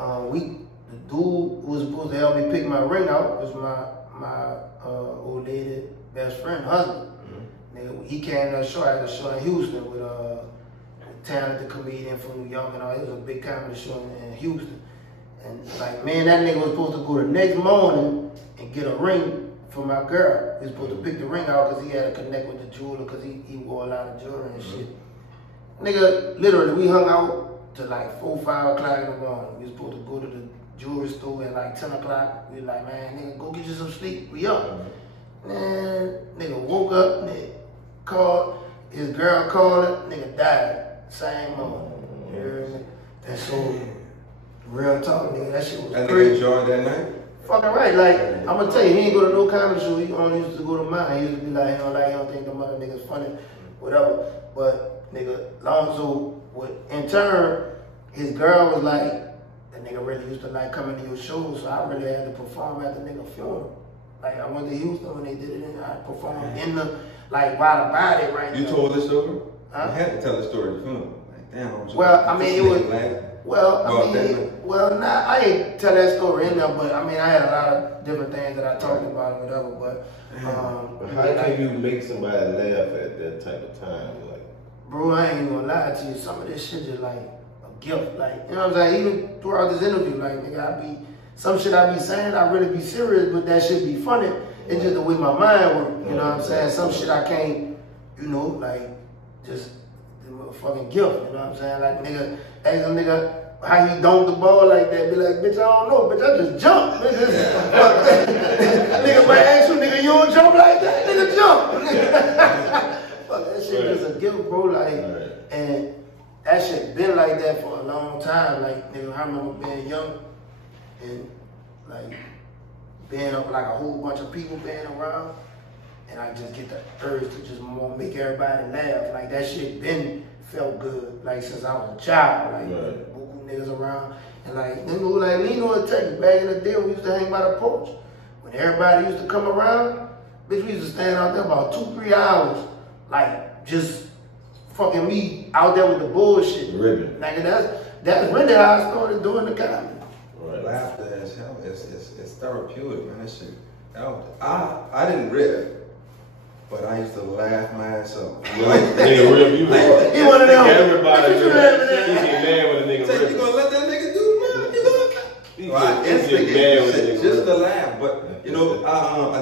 the dude who was supposed to help me pick my ring out was my old lady best friend, husband. Nigga, he came to that show. I had a show in Houston with a talented comedian from New York and all. It was a big comedy show in Houston. And like, man, that nigga was supposed to go the next morning and get a ring for my girl. He was supposed to pick the ring out because he had to connect with the jeweler because he wore a lot of jewelry and shit. Nigga, literally, we hung out till like 4, 5 o'clock in the morning. We was supposed to go to the jewelry store at like 10 o'clock. We was like, man, nigga, go get you some sleep. We up. Man, nigga woke up, nigga called, his girl called him, nigga died. Same morning. You hear me? And so, real talk, nigga, that shit was That nigga crazy. enjoyed that night? Fucking right, like, I'm gonna tell you, he ain't go to no comedy show, he only used to go to mine. He used to be like, he don't think them other niggas funny, whatever. But, nigga, long so, in turn, his girl was like, that nigga really used to like coming to your shows, so I really had to perform at the nigga funeral. Like, I went to Houston when they did it, and I performed in the, like, by the body right You there. told this story? Huh? You had to tell the story at the funeral. Like, damn, Well, I mean, it was, Well, I ain't tell that story in there, but I mean, I had a lot of different things that I talked about or whatever, but, But how can you make somebody laugh at that type of time? Like, bro, I ain't gonna lie to you, some of this shit just like a gift, like, you know what I'm saying? Even throughout this interview, like, nigga, some shit I be saying, I really be serious, but that shit be funny. It's just the way my mind works, you know what I'm saying? Some shit I can't, you know, like, just a fucking gift, you know what I'm saying? Like, nigga, ask a nigga how he dunked the ball like that, be like, bitch, I don't know, bitch, I just jumped. Bitch, nigga might ask you, nigga, you don't jump like that? Nigga, jump. Fuck, that shit is a gift, bro, like, and that shit been like that for a long time. Like, nigga, I remember being young and, like, being up like a whole bunch of people being around, and I just get the urge to just more make everybody laugh. Like, that shit been felt good, like, since I was a child. Like, buku niggas around, and like, you know, like Lino and Texas, back in the day, we used to hang by the porch. When everybody used to come around, bitch, we used to stand out there about 2, 3 hours, like, just fucking me out there with the bullshit. ribbon. Like, that's really how I started doing the comedy. Laughter is hell. It's therapeutic, man. That shit. I didn't rip, but I used to laugh my ass off. Nigga rip, you He one of them. Everybody rip. He get mad when a nigga rip. You gonna let that nigga do, man? You gonna? I instigated shit just to laugh, but you know, I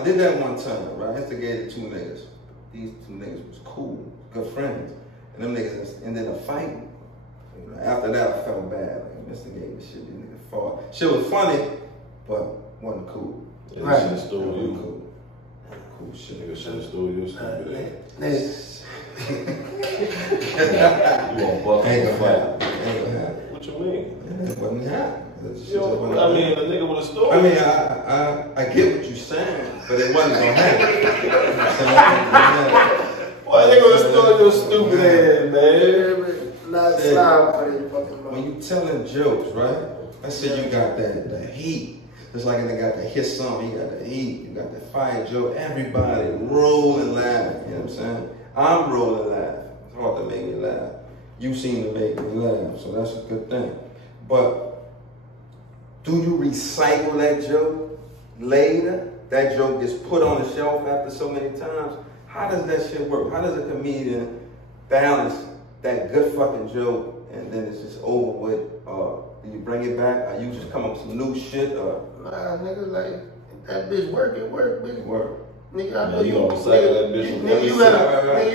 did that one time, right? I instigated 2 niggas. These 2 niggas was cool, good friends, and them niggas ended up fighting. You know, after that, I felt bad, like instigating shit. These niggas fought. Shit was funny, but wasn't cool. Yeah, right. Should have stole you. Cool. Cool shit. Nigga should have stole your stupid ass. You want buck? Ain't gonna happen. What you mean? It wasn't happening. I mean, the nigga would have stole. I mean, I get what you're saying, but it wasn't gonna happen. Why they gonna stole your stupid ass, man? Not slime for this fucking when you telling jokes, right? I said you got the heat. It's like they got to hit something. You got the heat. You got the fire joke. Everybody rolling laughing. You know what I'm saying? I'm rolling laughing. It's hard to make me laugh. You seem to make me laugh, so that's a good thing. But do you recycle that joke later? That joke gets put on the shelf after so many times. How does that shit work? How does a comedian balance that good fucking joke and then it's just over with? Do you bring it back? Or you just come up with some new shit? Nah, nigga, like, that bitch work, bitch. Work. Nigga, I know you gonna recycle that bitch. Nigga, you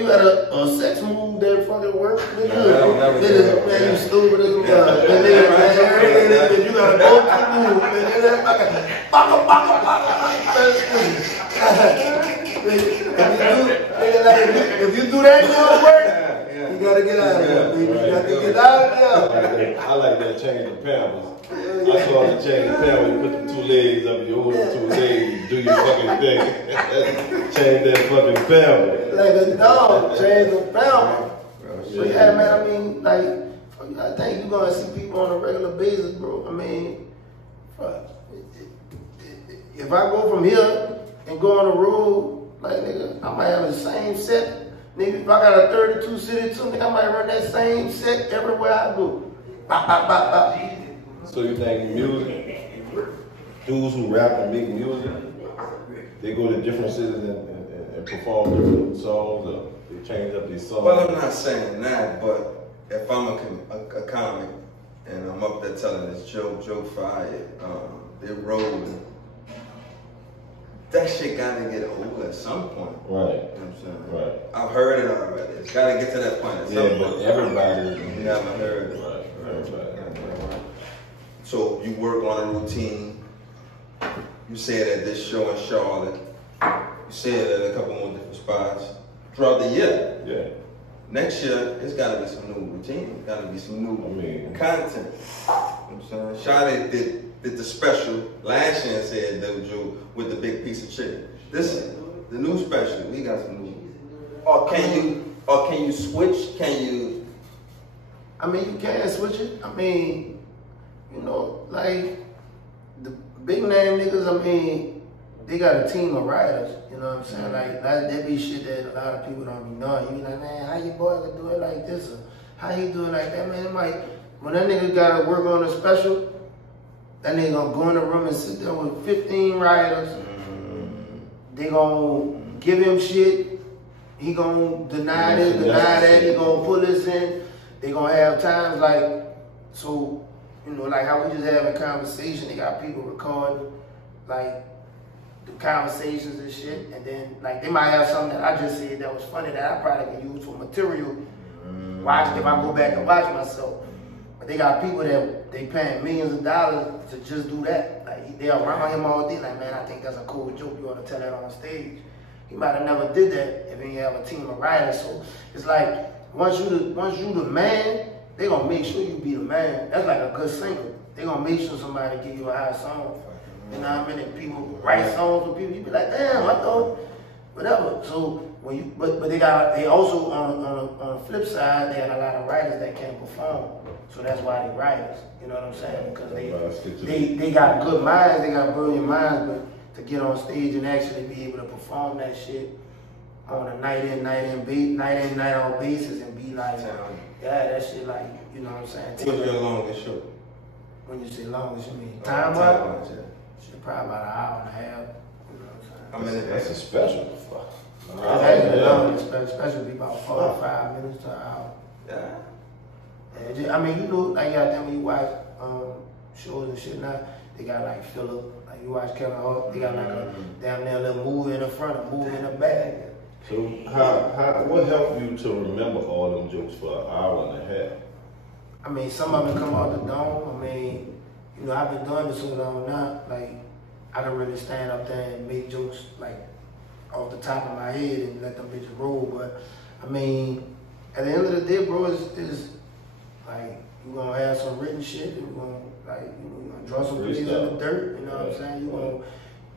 had a sex move that fucking work. Nigga, man, you stupid as a mother. Nigga, you gotta go to the move. Nigga, if you do that, you don't work. You gotta get out of there, baby. You gotta get out of there. I like that change the pampers. I saw the change the pampers. You put the 2 legs up, you hold the 2 legs, you do your fucking thing. Change that fucking pamper. Like a dog, change the pamper. So yeah, man, I mean, like, I think you're gonna see people on a regular basis, bro. I mean, fuck. If I go from here and go on the road, like, nigga, I might have the same set. Nigga, if I got a 32 city too, nigga, I might run that same set everywhere I go. Bop, bop, bop, bop. So you think music, dudes who rap and make music, they go to different cities and perform different songs, or they change up these songs? Well, I'm not saying that, but if I'm a comic and I'm up there telling this joke fire, they're rolling. That shit gotta get old at some point. Right. You know what I'm saying? Right. I've heard it already. It's gotta get to that point at some point. Yeah, but everybody You haven't heard it. Right. So you work on a routine. You say it at this show in Charlotte. You say it at a couple more different spots throughout the year. Yeah. Next year, it's gotta be some new routine. It's gotta be some new content. You know what I'm saying? Shaddy did the special last year and said Dojo with the big piece of chicken. This the new special. We got some new. Or can you switch? Can you? I mean, you can switch it. I mean, you know, like the big name niggas. I mean, they got a team of writers. You know what I'm saying? Like that be shit that a lot of people don't be knowing. You be like, man, how your boy can do it like this? Or how he do it like that? Man, it might when that nigga gotta work on a special. That nigga gonna go in the room and sit there with 15 writers. They gonna give him shit. He gonna deny this, deny that. He gonna pull this in. They gonna have times like, so, you know, like how we just having a conversation. They got people recording, like, the conversations and shit. And then, like, they might have something that I just said that was funny that I probably can use for material. Watch if I go back and watch myself. But they got people that they paying millions of dollars to just do that. Like they around him all day. Like, man, I think that's a cool joke. You ought to tell that on stage. He might have never did that if he didn't have a team of writers. So it's like once you the man, they gonna make sure you be the man. That's like a good single. They gonna make sure somebody give you a high song. You know what I mean? And people write songs for people. You be like, damn, I thought whatever. So when you but they also on the flip side they got a lot of writers that can't perform. So that's why they writers, you know what I'm saying? Because they got good minds, they got brilliant minds, but to get on stage and actually be able to perform that shit on a night in, night out basis and be like, yeah, that shit like, you know what I'm saying? What's your longest show? When you say longest, you mean time-wise? Shit, probably about an hour and a half. You know what I'm saying? I mean, that's a special. Special be about 45 minutes to an hour. Yeah. I mean, you know, like you got when you watch shows and shit now, they got like filler. Like you watch Kevin Hart, they got like a damn near little movie in the front, a movie in the back. So what helped you to remember all them jokes for an hour and a half? I mean, some of them come out the dome. I mean, you know, I've been doing this so long now, like I can really stand up there and make jokes like off the top of my head and let them bitches roll. But I mean, at the end of the day, bro, it's like you gonna have some written shit. You gonna you gonna draw some pictures in the dirt. You know what I'm saying? You gonna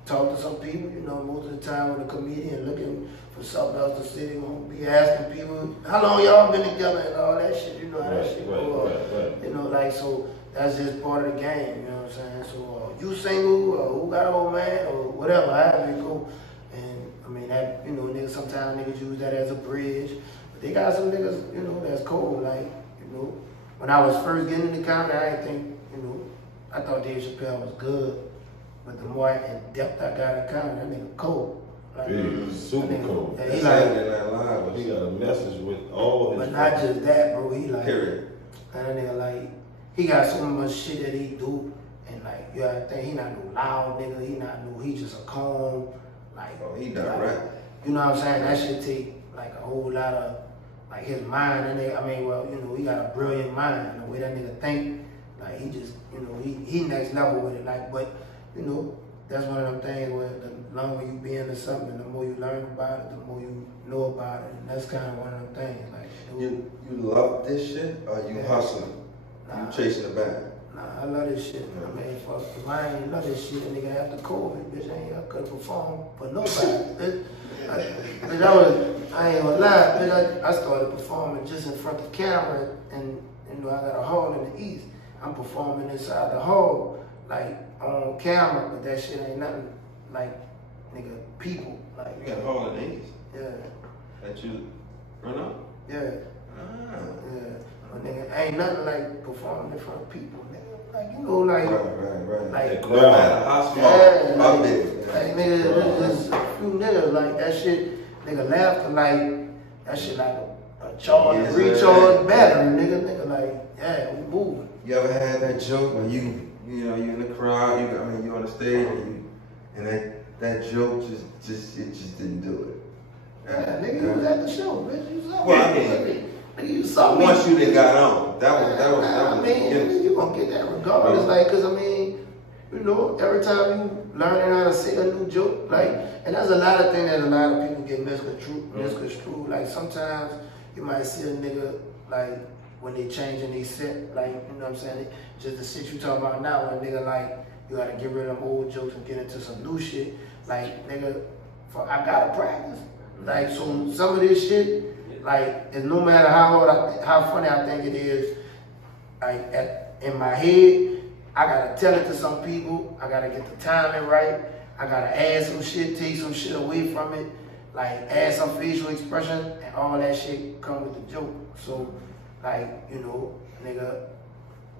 talk to some people. You know, most of the time with a comedian looking for something else to say, they gonna be asking people how long y'all been together and all that shit. You know how that shit go up. You know, like so that's just part of the game. You know what I'm saying? So you single or who got an old man or whatever, however it go. And I mean that you know niggas sometimes niggas use that as a bridge. But they got some niggas you know that's cold like you know. When I was first getting into comedy, I didn't think, you know, I thought Dave Chappelle was good. But the more in depth I got in comedy, that nigga cold. Like, super cold. He got a message with all his. But not just that, bro. He like, period. That nigga like, he got so much shit that he do. And like, you gotta think, he not no loud nigga. He just a calm. Like, he not rap. You know what I'm saying? That shit take like a whole lot of, like his mind, and I mean, well, you know, he got a brilliant mind, and the way that nigga think, like he just, you know, he next level with it, like, but, you know, that's one of them things where the longer you be into something, the more you learn about it, the more you know about it, and that's kind of one of them things, like. You love this shit, or you hustling? You chasing the bag? Nah, I love this shit. I mean, fuck, if I ain't love this shit, a nigga after COVID, bitch, I couldn't perform for nobody. Bitch, I ain't gonna lie, bitch, I started performing just in front of the camera, and you know, I got a hall in the East. I'm performing inside the hall, like, on camera, but that shit ain't nothing like, nigga, people. Like, you got a hall in the East? Yeah. That you run up? Yeah. Ah. Yeah. But nigga, ain't nothing like performing in front of people, nigga. Like, you know, like, right. Like, no matter how small, how big. Like, nigga, there's a few niggas, like, that shit, nigga, laughter, like, that shit like a charge, recharge battery, nigga, like, yeah, we moving. You ever had that joke when you know, you in the crowd, you on the stage, and that joke just didn't do it. Yeah, nigga, you was at the show, bitch. You saw me. Well, I mean, nigga, you saw me. Once you done got on, that was I mean, you gonna get that regardless, like, cause I mean, you know, every time you learning how to say a new joke, like, and there's a lot of things that a lot of people get misconstrued. Like, sometimes you might see a nigga, like, when they changing they set, like, you know what I'm saying? Just the shit you talking about now, when a nigga, like, you gotta get rid of them old jokes and get into some new shit. Like, nigga, I gotta practice. Like, so some of this shit, like, and no matter how funny I think it is, like, in my head, I gotta tell it to some people. I gotta get the timing right. I gotta add some shit, take some shit away from it, like add some facial expression, and all that shit come with the joke. So, like, you know, nigga,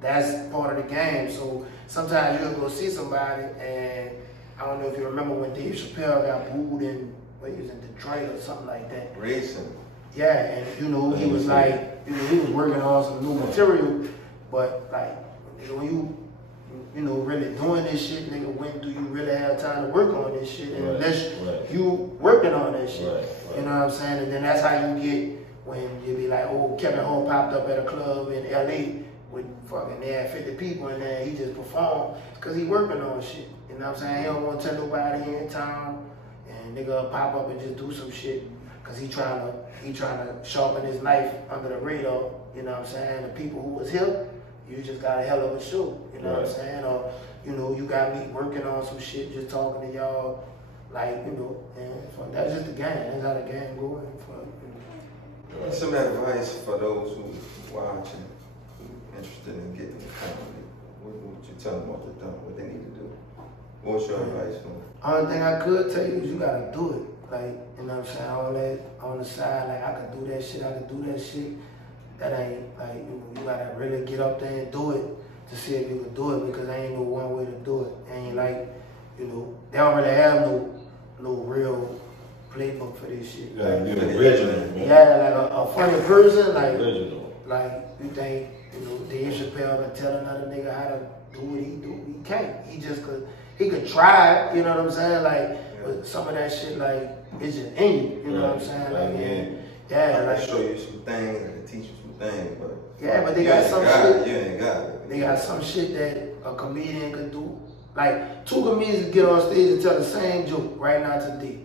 that's part of the game. So sometimes you'll go see somebody, and I don't know if you remember when Dave Chappelle got booed in, he was in Detroit or something like that. Racing. Yeah, and you know, he was like, you know, he was working on some new material, but like, when you know, really doing this shit, nigga, when do you really have time to work on this shit? And unless you working on that shit. You know what I'm saying? And then that's how you get when you be like, oh, Kevin Hart popped up at a club in LA with fucking, they had 50 people in there, he just performed, because he working on shit. You know what I'm saying? He don't want to tell nobody he in town, and nigga pop up and just do some shit, because he trying to sharpen his knife under the radar. You know what I'm saying? The people who was here, you just got a hell of a show, you know what I'm saying? Or, you know, you got me working on some shit, just talking to y'all, like, you know, and that's just the game. That's how the game goes. Some advice for those who watch and interested in getting into comedy. What would you tell them what they need to do? What's your advice for them? Only thing I could tell you is you gotta do it. Like, you know what I'm saying? All that on the side, like, I can do that shit. That ain't, like, you know, you gotta really get up there and do it to see if you can do it, because there ain't no one way to do it. Ain't like, you know, they don't really have no real playbook for this shit. Yeah, like, you're original. Yeah, like a funny person, like, original. Like, you think, you know, Dave Chappelle can tell another nigga how to do what he do. He can't. He could try, you know what I'm saying? Like, but some of that shit, like, it's just in you, you know what I'm saying? Like, I can show you some things, I can teach you some things, but yeah, but they got some shit. You ain't got it. They got some shit that a comedian could do. Like, two comedians can get on stage and tell the same joke right now today.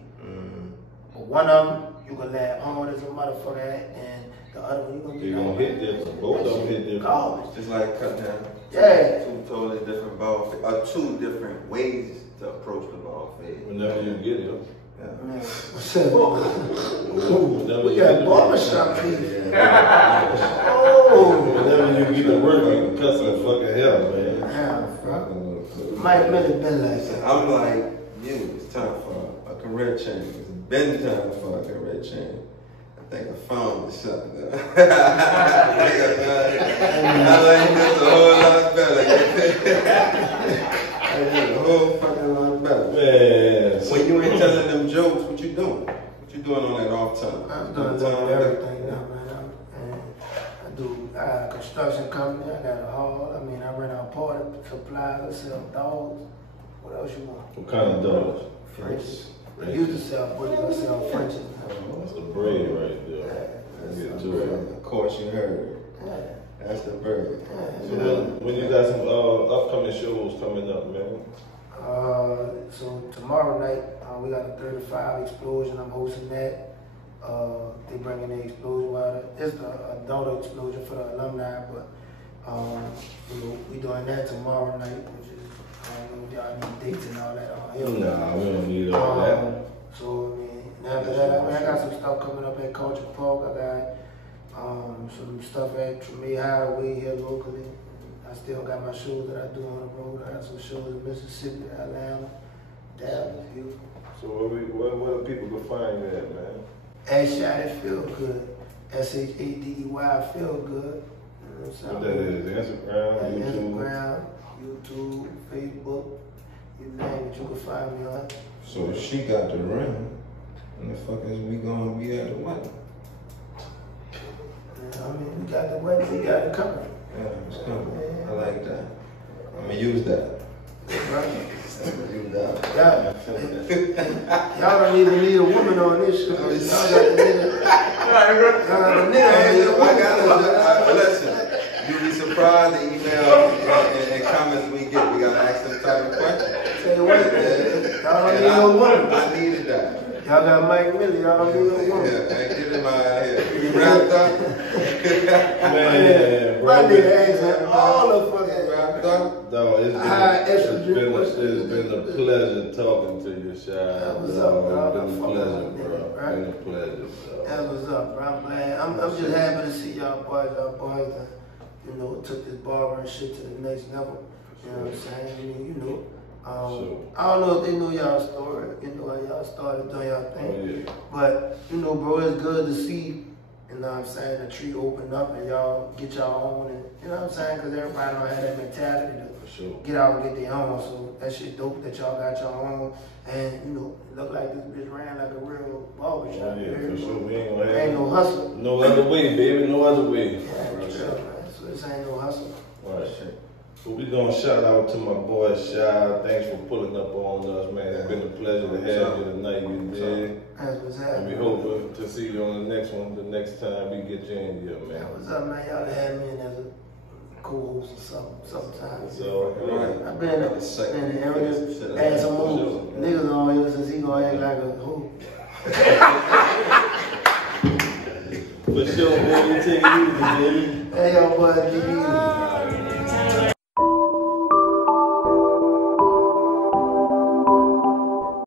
But one of them, you can laugh hard as a motherfucker at, and the other one, you gonna hit different. Both of them hit different. Garbage. Just like cut down. Yeah. Two totally different ball fades, two different ways to approach the ball fade. Whenever you get it. Yeah. What's up? We got barbershop people. Whenever you get to work, you can cut some fucking hell, man. Yeah, might have been like that. I'm like, it's time for a career change. It's been time for a career change. I think I found something. I like this a whole lot better. I did a whole fucking lot better. Man. When you ain't telling them jokes, what you doing? What you doing on that off time? I'm doing everything now, man. I got a construction company, I got a hall, I mean, I rent out party supplies, I sell dogs. What else you want? What kind of dogs? French. I used to sell bullies, I sell Frenches. That's the bread right there. Get to it. Of course you heard. Yeah. That's the bird. So when you got some upcoming shows coming up, man? So tomorrow night, we got a 35 explosion. I'm hosting that. They bringing the explosion out. It's the adult explosion for the alumni, but You know, we doing that tomorrow night, which is, I don't know if y'all need dates and all that on here. Nah, we don't need all that. So, I mean, after that, I got some stuff coming up at Culture Park. I got some stuff at Tremay Highway here locally. I still got my shows that I do on the road. I got some shows in Mississippi, Atlanta, Dallas, Houston. So where do people can find you at, man? At Shaddy Feel Good, SHADDY Feel Good. What that is? Instagram, YouTube? Instagram, YouTube, Facebook, you name it, you can find me on. So if she got the ring, when the fuck is we gonna be at the wedding? I mean, we got the wedding, we got it coming. Yeah, it's coming. I like that. I'm gonna use that. Right? Use that. Y'all don't even need a woman on this shit. Y'all got the nigga. Listen, you'll be surprised the email and comments we get. We gotta ask them type of questions. Say what? Y'all don't need no woman. I needed that. Y'all got Mike Millie, y'all don't need no woman. Yeah, man, get in my head. You wrapped up? Man, My nigga asking all the fucking Wrapped up? No, it's been a pleasure talking to you, Shad. What's up, dog? It's been a pleasure, bro. Right? Been a pleasure, bro. That's what's up, bro. I'm glad. I'm just happy to see y'all boys that, you know, took this barber and shit to the next level. You know what I'm saying? I mean, you know. I don't know if they know y'all story, you know, how y'all started doing y'all thing. Oh, yeah. But, you know, bro, it's good to see, you know what I'm saying, the tree open up and y'all get y'all own. And, you know what I'm saying? Because everybody don't have that mentality to get out and get their own. So that shit dope that y'all got y'all own. And, you know, it look like this bitch ran like a real barbershop. Oh, yeah, for sure. We ain't gonna Ain't no hustle. No other way, baby. No other way. Yeah, for sure, man. So this ain't no hustle. All right. So we gonna shout out to my boy Shad. Thanks for pulling up on us, man. It's been a pleasure to have you tonight. You did. That's what's And happening. we hope to see you on the next one. The next time we get you in here, man. What's up, man? Y'all had me in as a co-host or something sometimes. So I've been in the area, had some more niggas on here since he gonna act like a who. for sure, man. You take it easy, baby. Hey, yo, boy, get easy.